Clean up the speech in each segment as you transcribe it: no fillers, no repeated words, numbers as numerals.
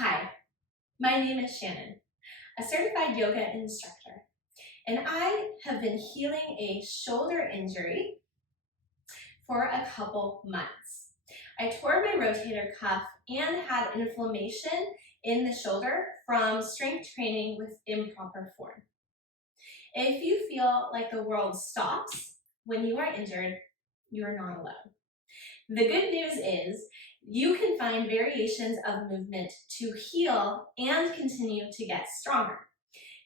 Hi, my name is Shannon, a certified yoga instructor, and I have been healing a shoulder injury for a couple months. I tore my rotator cuff and had inflammation in the shoulder from strength training with improper form. If you feel like the world stops when you are injured, you are not alone. The good news is you can find variations of movement to heal and continue to get stronger.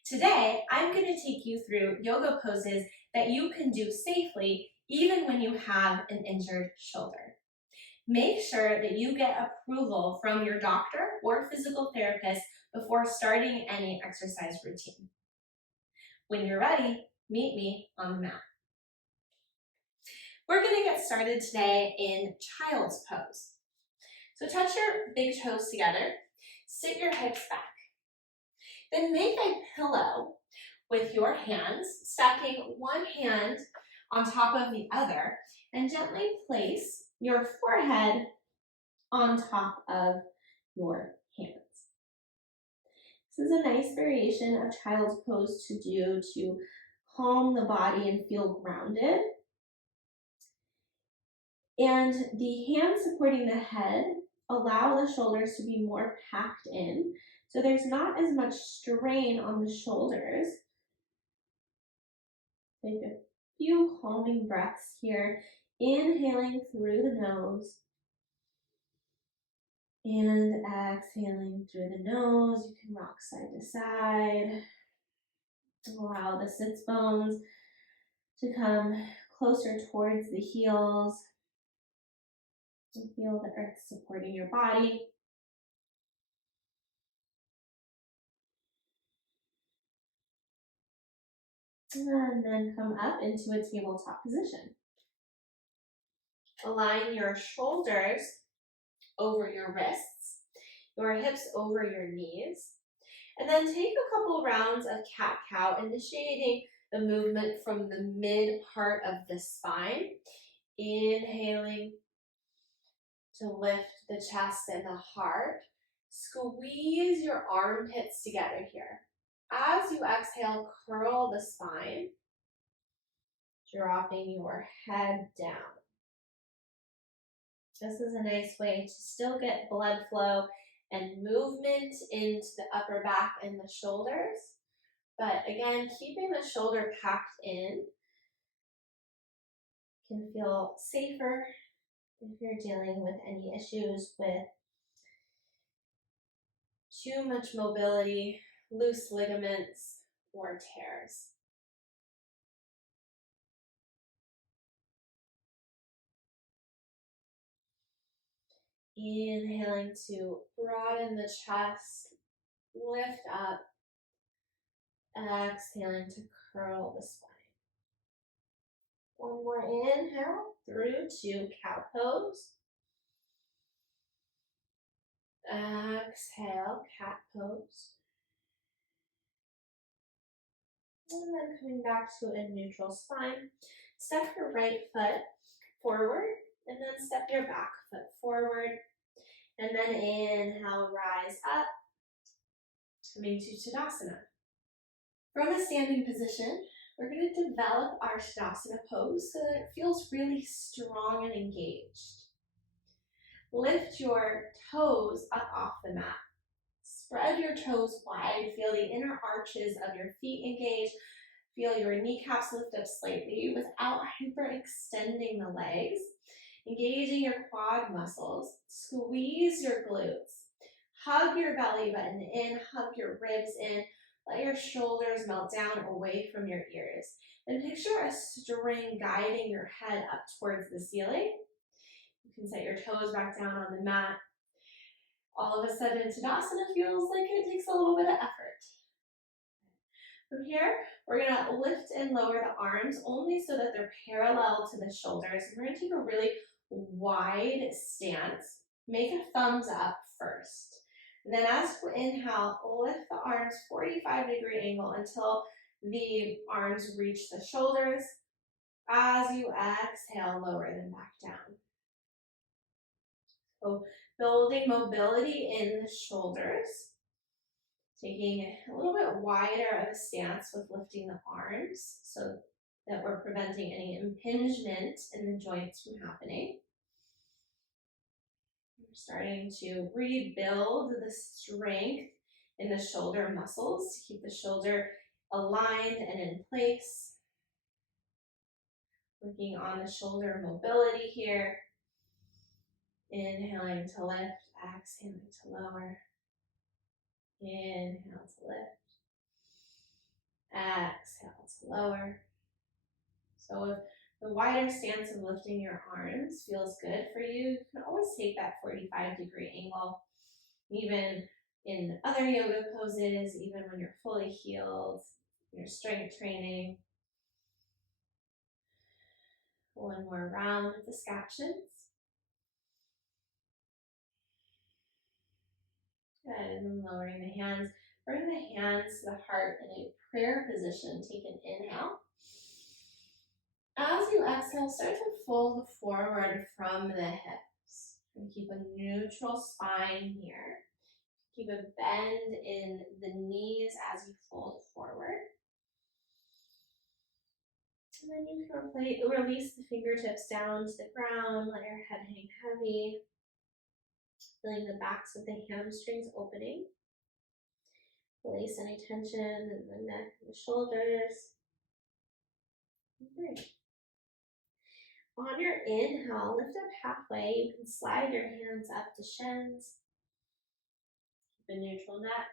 Today, I'm going to take you through yoga poses that you can do safely even when you have an injured shoulder. Make sure that you get approval from your doctor or physical therapist before starting any exercise routine. When you're ready, meet me on the mat. We're going to get started today in child's pose. So touch your big toes together, sit your hips back. Then make a pillow with your hands, stacking one hand on top of the other, and gently place your forehead on top of your hands. This is a nice variation of child's pose to do to calm the body and feel grounded. And the hands supporting the head allow the shoulders to be more packed in, so there's not as much strain on the shoulders. Take a few calming breaths here, inhaling through the nose and exhaling through the nose. You can rock side to side. Allow the sits bones to come closer towards the heels. And feel the earth supporting your body. And then come up into a tabletop position. Align your shoulders over your wrists, your hips over your knees, and then take a couple rounds of cat-cow, initiating the movement from the mid part of the spine, inhaling to lift the chest and the heart. Squeeze your armpits together here. As you exhale, curl the spine, dropping your head down. This is a nice way to still get blood flow and movement into the upper back and the shoulders. But again, keeping the shoulder packed in can feel safer if you're dealing with any issues with too much mobility, loose ligaments, or tears. Inhaling to broaden the chest, lift up, exhaling to curl the spine. One more inhale through to cow pose. Exhale, cat pose. And then coming back to a neutral spine. Step your right foot forward, and then step your back foot forward. And then inhale, rise up, coming to Tadasana. From a standing position, we're going to develop our Tadasana pose so that it feels really strong and engaged. Lift your toes up off the mat. Spread your toes wide. Feel the inner arches of your feet engage. Feel your kneecaps lift up slightly without hyperextending the legs. Engaging your quad muscles. Squeeze your glutes. Hug your belly button in. Hug your ribs in. Let your shoulders melt down away from your ears. Then picture a string guiding your head up towards the ceiling. You can set your toes back down on the mat. All of a sudden, Tadasana feels like it takes a little bit of effort. From here, we're going to lift and lower the arms only so that they're parallel to the shoulders. We're going to take a really wide stance. Make a thumbs up first. And then as you inhale, lift the arms 45-degree angle until the arms reach the shoulders. As you exhale, lower them back down. So Building mobility in the shoulders. Taking a little bit wider of a stance with lifting the arms so that we're preventing any impingement in the joints from happening. We're starting to rebuild the strength in the shoulder muscles to keep the shoulder aligned and in place. Working on the shoulder mobility here. Inhaling to lift, exhaling to lower. Inhale to lift. Exhale to lower. So if the wider stance of lifting your arms feels good for you, you can always take that 45-degree angle, even in other yoga poses, even when you're fully healed, your strength training. One more round of the scaptions. Good, and then lowering the hands. Bring the hands to the heart in a prayer position. Take an inhale. As you exhale, start to fold forward from the hips. And keep a neutral spine here. Keep a bend in the knees as you fold forward. And then you can release the fingertips down to the ground. Let your head hang heavy. Feeling the backs of the hamstrings opening. Release any tension in the neck and the shoulders. Great. On your inhale, lift up halfway. You can slide your hands up to shins. Keep a neutral neck.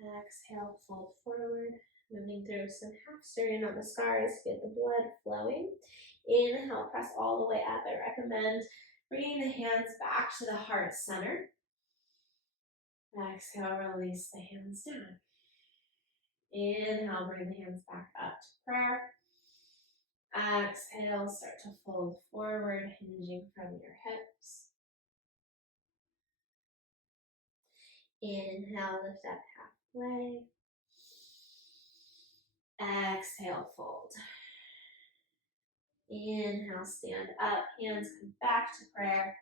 Exhale, fold forward. Moving through some half Surya Namaskars to get the blood flowing. Inhale, press all the way up. I recommend bringing the hands back to the heart center. Exhale, release the hands down. Inhale, bring the hands back up to prayer. Exhale, start to fold forward, hinging from your hips. Inhale, lift up halfway. Exhale, fold. Inhale, stand up, hands come back to prayer.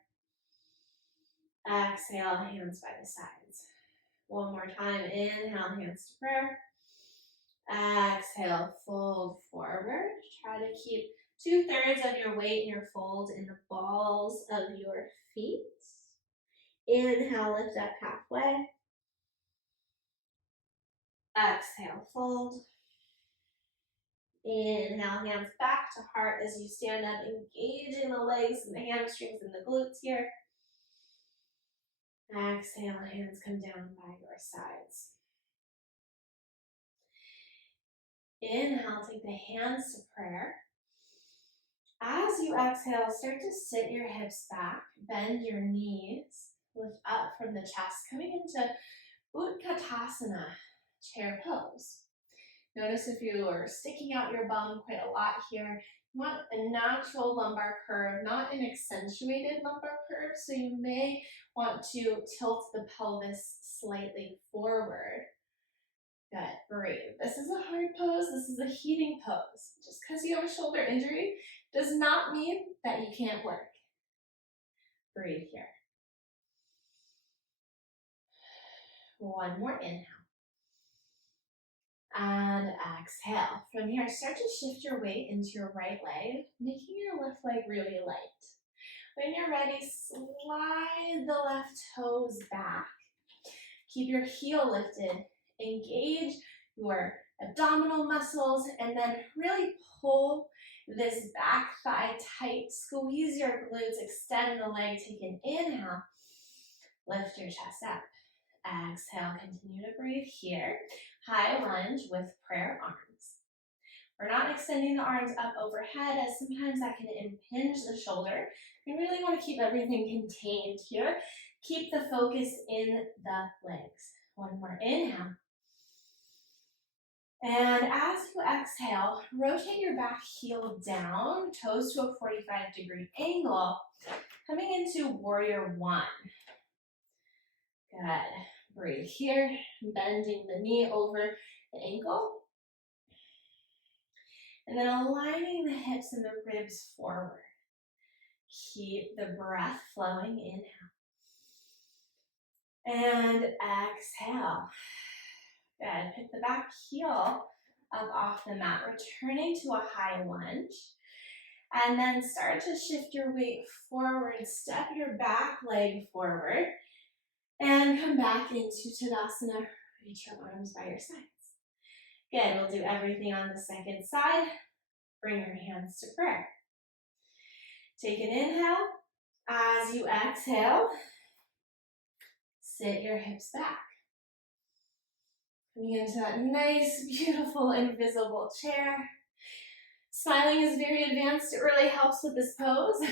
Exhale, hands by the sides. One more time, inhale, hands to prayer. Exhale, fold forward. Try to keep 2/3 of your weight in your fold in the balls of your feet. Inhale, lift up halfway. Exhale, fold. Inhale, hands back to heart as you stand up, engaging the legs and the hamstrings and the glutes here. Exhale, hands come down by your sides. Inhale, take the hands to prayer. As you exhale, start to sit your hips back, bend your knees, lift up from the chest, coming into Utkatasana, chair pose. Notice if you are sticking out your bum quite a lot here, you want a natural lumbar curve, not an accentuated lumbar curve, so you may want to tilt the pelvis slightly forward. Good, breathe. This is a hard pose, this is a heating pose. Just because you have a shoulder injury does not mean that you can't work. Breathe here. One more inhale. And exhale. From here, start to shift your weight into your right leg, making your left leg really light. When you're ready, slide the left toes back. Keep your heel lifted. Engage your abdominal muscles and then really pull this back thigh tight. Squeeze your glutes, extend the leg, take an inhale. Lift your chest up. Exhale, continue to breathe here. High lunge with prayer arms. We're not extending the arms up overhead as sometimes that can impinge the shoulder. You really want to keep everything contained here. Keep the focus in the legs. One more inhale. And as you exhale, rotate your back heel down, toes to a 45-degree angle, coming into warrior one. Good. Breathe here, bending the knee over the ankle. And then aligning the hips and the ribs forward. Keep the breath flowing. Inhale. And exhale. Good. Pick the back heel up off the mat, returning to a high lunge. And then start to shift your weight forward. Step your back leg forward. And come back into Tadasana. Reach your arms by your sides. Good. We'll do everything on the second side. Bring your hands to prayer. Take an inhale. As you exhale, sit your hips back. Coming into that nice, beautiful, invisible chair. Smiling is very advanced. It really helps with this pose. And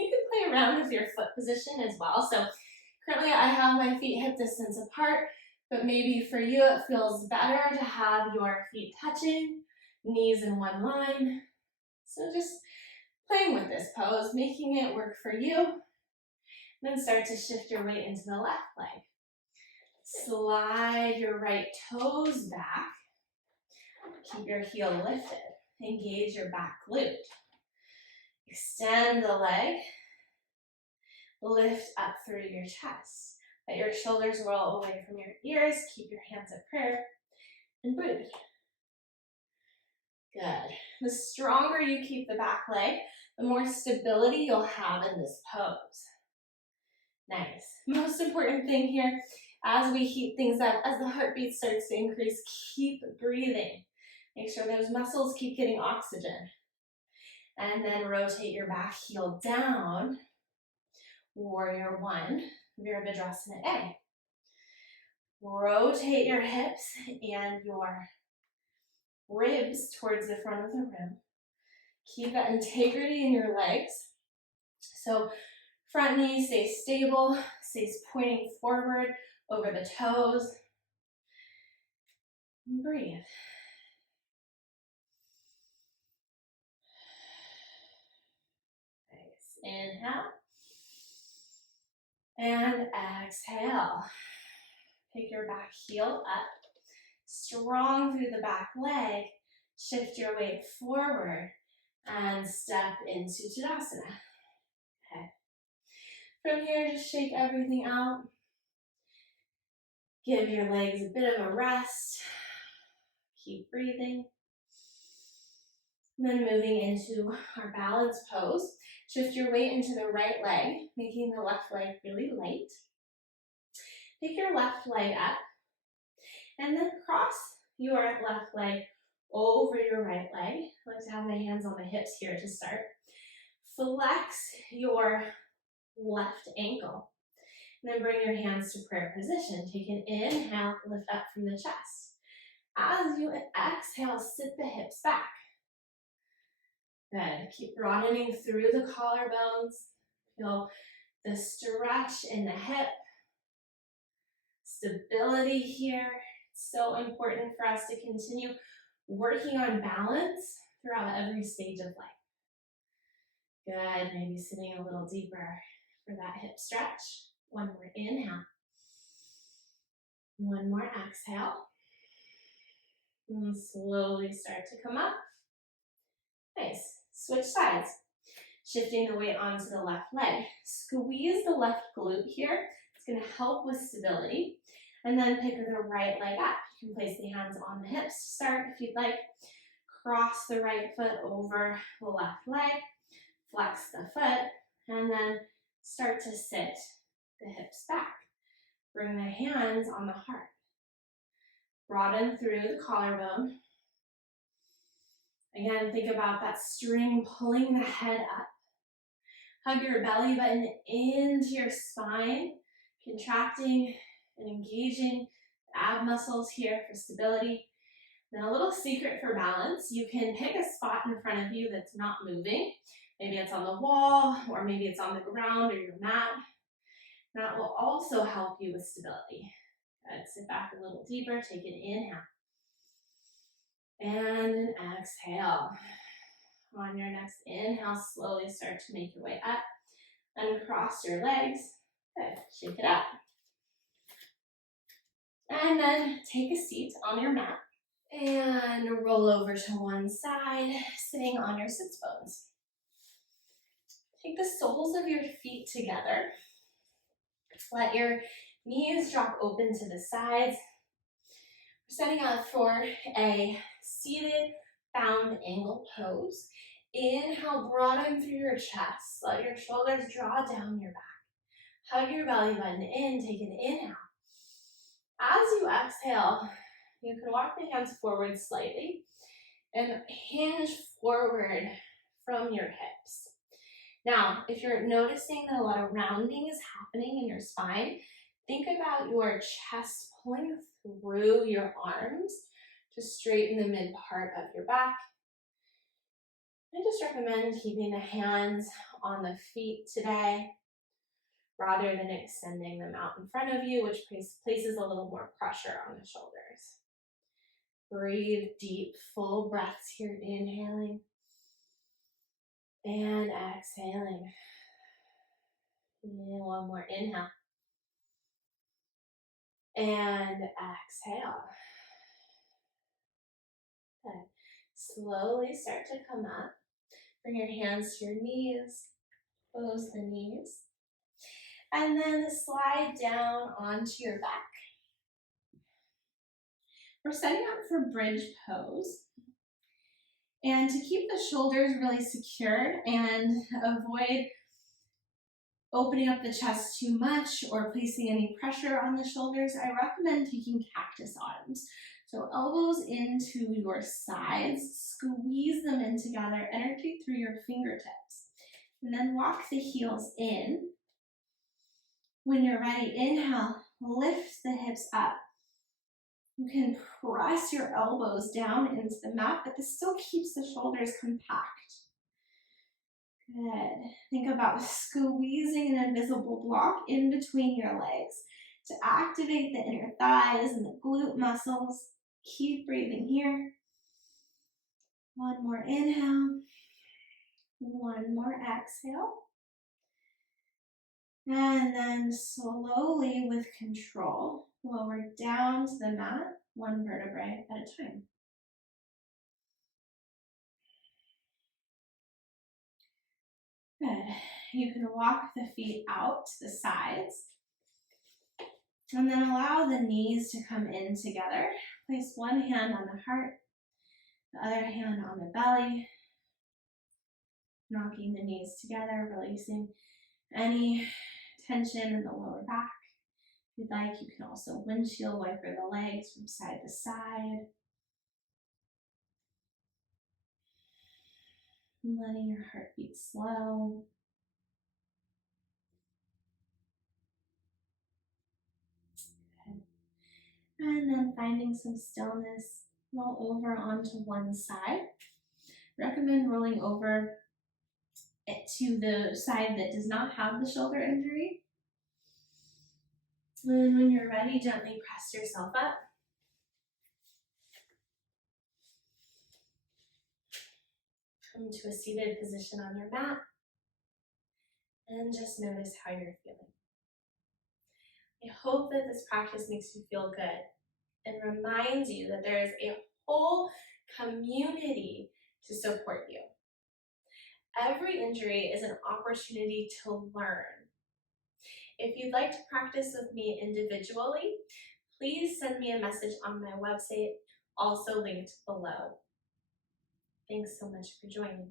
you can play around with your foot position as well. So currently I have my feet hip distance apart, but maybe for you it feels better to have your feet touching, knees in one line. So just playing with this pose, making it work for you. Then start to shift your weight into the left leg. Slide your right toes back. Keep your heel lifted. Engage your back glute. Extend the leg. Lift up through your chest. Let your shoulders roll away from your ears. Keep your hands at prayer. And breathe. Good. The stronger you keep the back leg, the more stability you'll have in this pose. Nice. Most important thing here, as we heat things up, as the heartbeat starts to increase, keep breathing. Make sure those muscles keep getting oxygen. And then rotate your back heel down. Warrior one, Virabhadrasana A. Rotate your hips and your ribs towards the front of the room. Keep that integrity in your legs. So front knee stays stable, stays pointing forward over the toes. And breathe. Nice. Inhale. And exhale. Pick your back heel up. Strong through the back leg. Shift your weight forward and step into Tadasana. Okay. From here, just shake everything out. Give your legs a bit of a rest. Keep breathing. And then moving into our balance pose. Shift your weight into the right leg, making the left leg really light. Pick your left leg up, and then cross your left leg over your right leg. I like to have my hands on my hips here to start. Flex your left ankle. And then bring your hands to prayer position. Take an inhale, lift up from the chest. As you exhale, sit the hips back. Good. Keep broadening through the collarbones. Feel the stretch in the hip. Stability here. It's so important for us to continue working on balance throughout every stage of life. Good. Maybe sitting a little deeper for that hip stretch. One more inhale. One more exhale. And slowly start to come up. Nice. Switch sides. Shifting the weight onto the left leg. Squeeze the left glute here. It's going to help with stability. And then pick the right leg up. You can place the hands on the hips to start if you'd like. Cross the right foot over the left leg. Flex the foot. And then start to sit the hips back. Bring the hands on the heart. Broaden through the collarbone. Again, think about that string pulling the head up. Hug your belly button into your spine, contracting and engaging the ab muscles here for stability. Then a little secret for balance, you can pick a spot in front of you that's not moving. Maybe it's on the wall, or maybe it's on the ground or your mat. That will also help you with stability. Good. Sit back a little deeper, take an inhale. And an exhale. On your next inhale, slowly start to make your way up. Uncross your legs. Good. Shake it up. And then take a seat on your mat. And roll over to one side, sitting on your sits bones. Take the soles of your feet together. Let your Knees drop open to the sides. We're setting up for a seated bound angle pose. Inhale, broaden through your chest. Let your shoulders draw down your back. Hug your belly button in, take an inhale. As you exhale, you can walk the hands forward slightly and hinge forward from your hips. Now, if you're noticing that a lot of rounding is happening in your spine, think about your chest pulling through your arms to straighten the mid part of your back. I just recommend keeping the hands on the feet today rather than extending them out in front of you, which places a little more pressure on the shoulders. Breathe deep, full breaths here, inhaling and exhaling. And one more inhale and exhale. Good. Slowly start to come up. Bring your hands to your knees, close the knees, and then slide down onto your back. We're setting up for bridge pose. And to keep the shoulders really secured and avoid opening up the chest too much or placing any pressure on the shoulders, I recommend taking cactus arms. So elbows into your sides, squeeze them in together, energy through your fingertips. And then walk the heels in. When you're ready, inhale, lift the hips up. You can press your elbows down into the mat, but this still keeps the shoulders compact. Good. Think about squeezing an invisible block in between your legs to activate the inner thighs and the glute muscles. Keep breathing here. One more inhale. One more exhale. And then slowly, with control, lower down to the mat, one vertebrae at a time. Good. You can walk the feet out to the sides. And then allow the knees to come in together. Place one hand on the heart, the other hand on the belly. Knocking the knees together, releasing any tension in the lower back. If you'd like, you can also windshield wiper the legs from side to side. And letting your heart beat slow. Good. And then finding some stillness, roll over onto one side. Recommend rolling over to the side that does not have the shoulder injury. And when you're ready, gently press yourself up. Come to a seated position on your mat. And just notice how you're feeling. I hope that this practice makes you feel good and reminds you that there is a whole community to support you. Every injury is an opportunity to learn. If you'd like to practice with me individually, please send me a message on my website, also linked below. Thanks so much for joining.